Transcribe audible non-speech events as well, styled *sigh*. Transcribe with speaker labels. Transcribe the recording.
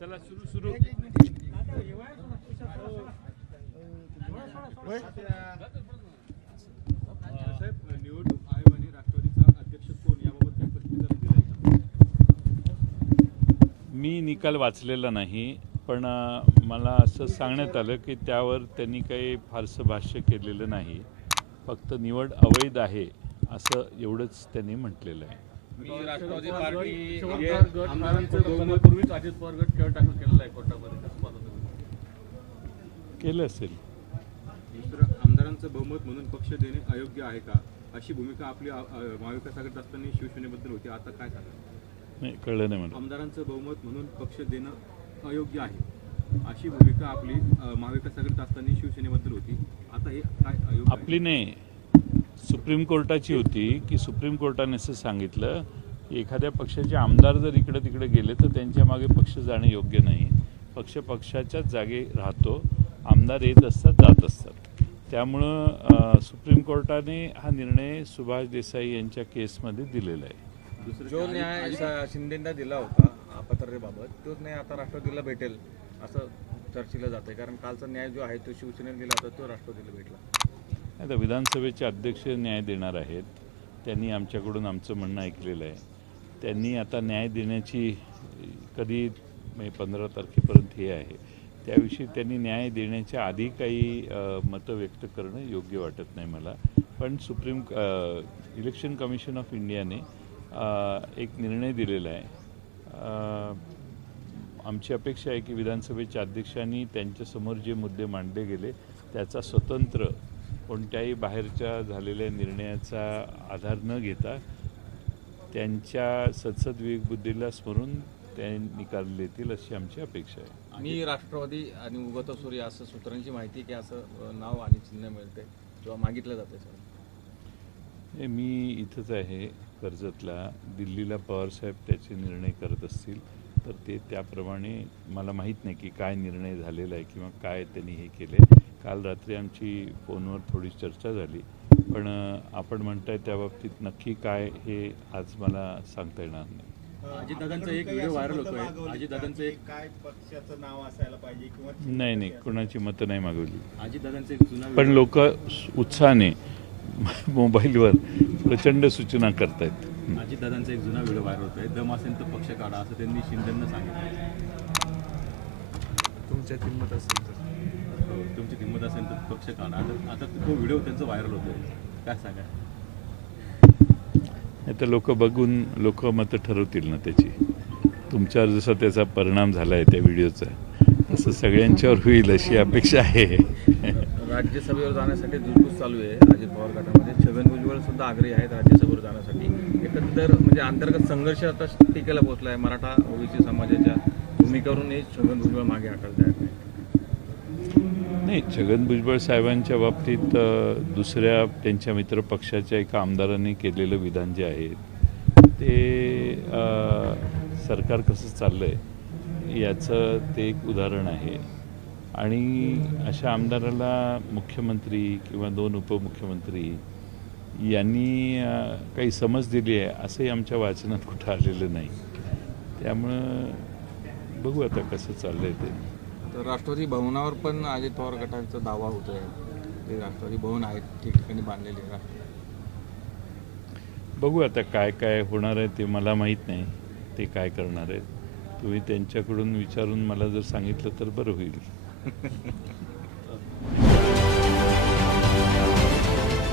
Speaker 1: चला सुरू सुरू.
Speaker 2: आणि अध्यक्ष याबाबत
Speaker 1: मी निकाल वाचलेला नाही पण मला असं सांगण्यात आलं की त्यावर त्यांनी काही फारसं भाष्य केलेलं नाही. फक्त निवड अवैध आहे असं एवढंच त्यांनी म्हटलेलं आहे.
Speaker 3: मी राष्ट्रवादी पार्टी आमदारांचं
Speaker 2: अजित पवार गट खेळ टाकून केलेला आहे कोर्टामध्ये?
Speaker 1: केलं असेल.
Speaker 2: दुसरं आमदारांचं बहुमत म्हणून पक्ष देणे अयोग्य आहे का? अशी भूमिका आपली महाविकास आघाडीत असताना शिवसेनेबद्दल होती. आता काय सांगा
Speaker 1: नाही कळलं नाही मला.
Speaker 2: आमदारांचं बहुमत म्हणून पक्ष देणं अयोग्य आहे. अशी भूमिका आपली महाविकास आघाडीत असताना शिवसेनेबद्दल होती. आता हे काय?
Speaker 1: आपली नाही. सुप्रीम कोर्टाची होती की सुप्रीम कोर्टाने असं सांगितलं की एखाद्या पक्षाचे आमदार जर इकडे तिकडे गेले तर त्यांच्या मागे पक्ष जाणे योग्य नाही. पक्ष पक्षाच्याच जागे राहतो. आमदार येत असतात जात असतात. त्यामुळं सुप्रीम कोर्टाने हा निर्णय सुभाष देसाई यांच्या केसमध्ये दिलेला आहे.
Speaker 2: दुसरं
Speaker 3: जो? न्याय शिंदेंना दिला होता पत्ररेबाबत तोच न्याय आता राष्ट्रवादीला भेटेल असं चर्चेला जाते कारण कालचा न्याय जो आहे तो शिवसेनेला दिला होता तो राष्ट्रवादीला भेटला.
Speaker 1: आता विधानसभेचे अध्यक्ष न्याय देणार आहेत. त्यांनी आमच्याकडून आमचं म्हणणं ऐकलेलं आहे. त्यांनी आता न्याय देण्याची कधी म्हणजे पंधरा तारखेपर्यंत हे आहे. त्याविषयी त्यांनी न्याय देण्याच्या आधी काही मतं व्यक्त करणं योग्य वाटत नाही मला. पण सुप्रीम इलेक्शन कमिशन ऑफ इंडियाने एक निर्णय दिलेला आहे. आमची अपेक्षा आहे की विधानसभेच्या अध्यक्षांनी त्यांच्यासमोर जे मुद्दे मांडले गेले त्याचा स्वतंत्र कोणत्याही बाहेरच्या झालेल्या निर्णयाचा आधार न घेता त्यांच्या सदसद विवेकबुद्धीला स्मरून ते निकाल देतील अशी आमची अपेक्षा आहे.
Speaker 3: मी राष्ट्रवादी आणि उगत सूर्य असं सूत्रांची माहिती की असं नाव आणि चिन्ह मिळते किंवा मागितलं जाते सर?
Speaker 1: हे मी इथंच आहे कर्जतला. दिल्लीला पवारसाहेब त्याचे निर्णय करत असतील. तर ते त्याप्रमाणे मला माहीत नाही की काय निर्णय झालेला आहे किंवा काय त्यांनी हे केले काल रात्री आमची फोनवर थोडी चर्चा झाली पण आपण म्हणताय त्या बाबतीत नक्की काय हे आज मला सांगता येणार नाही.
Speaker 2: अजितदादांचा एक व्हिडिओ व्हायरल होतोय. अजितदादांचं एक
Speaker 4: काय पक्षाचं नाव असायला पाहिजे किंवा
Speaker 1: नाही नाही कोणाची मतं नाही मागवली.
Speaker 2: अजितदादांचा एक जुना
Speaker 1: पण लोक उत्साहाने *laughs* मोबाईलवर प्रचंड सूचना करतायत.
Speaker 2: अजितदादांचा एक जुना व्हिडिओ व्हायरल होतोय. दम असेल तर पक्ष काढा असं त्यांनी शिंदेंना सांगितलं.
Speaker 3: तुमच्या किंमत असेल तर.
Speaker 2: हो, तुमची किंमत असेल तर पक्ष काढा. आता आता तो व्हिडिओ त्यांचा व्हायरल होतोय. काय सांगा
Speaker 1: आता लोक बघून लोक मतं ठरवतील ना त्याची. तुमच्यावर जसा त्याचा परिणाम झाला आहे त्या व्हिडिओचा तसं सगळ्यांच्यावर होईल अशी अपेक्षा आहे.
Speaker 3: राज्यसभेवर जाण्यासाठी धुडगूस चालू आहे. अजित पवार गटामध्ये छगन भुजबळ सुद्धा आग्रही आहेत राज्यसभेवर अंतर म्हणजे अंतर्गत संघर्ष आता टीकेला पोहोचला आहे मराठा ओबीसी समाजाच्या. भूमिकेवरूनही छगन भुजबळ मागे हटवता येत नाही.
Speaker 1: नाही छगन भुजबळ साहेबांच्या बाबतीत दुसऱ्या त्यांच्या मित्र पक्षाच्या एका आमदारांनी केलेलं विधान जे आहे ते सरकार कसं चाललं आहे याचं ते एक उदाहरण आहे. आणि अशा आमदाराला मुख्यमंत्री किंवा दोन उपमुख्यमंत्री यांनी काही समज दिली आहे असंही आमच्या वाचनात कुठं आलेलं नाही. त्यामुळं बघू आता कसं चाललं आहे ते.
Speaker 3: तर राष्ट्रवादी भवनावर पण अजित पवार गटाचा दावा होतोय. ते राष्ट्रवादी भवन आहेत ठिकठिकाणी बांधलेले आहे
Speaker 1: बघू आता काय काय होणार आहे ते मला माहीत नाही. ते काय करणार आहेत. तुम्ही त्यांच्याकडून विचारून मला जर सांगितलं तर बरं होईल. *laughs*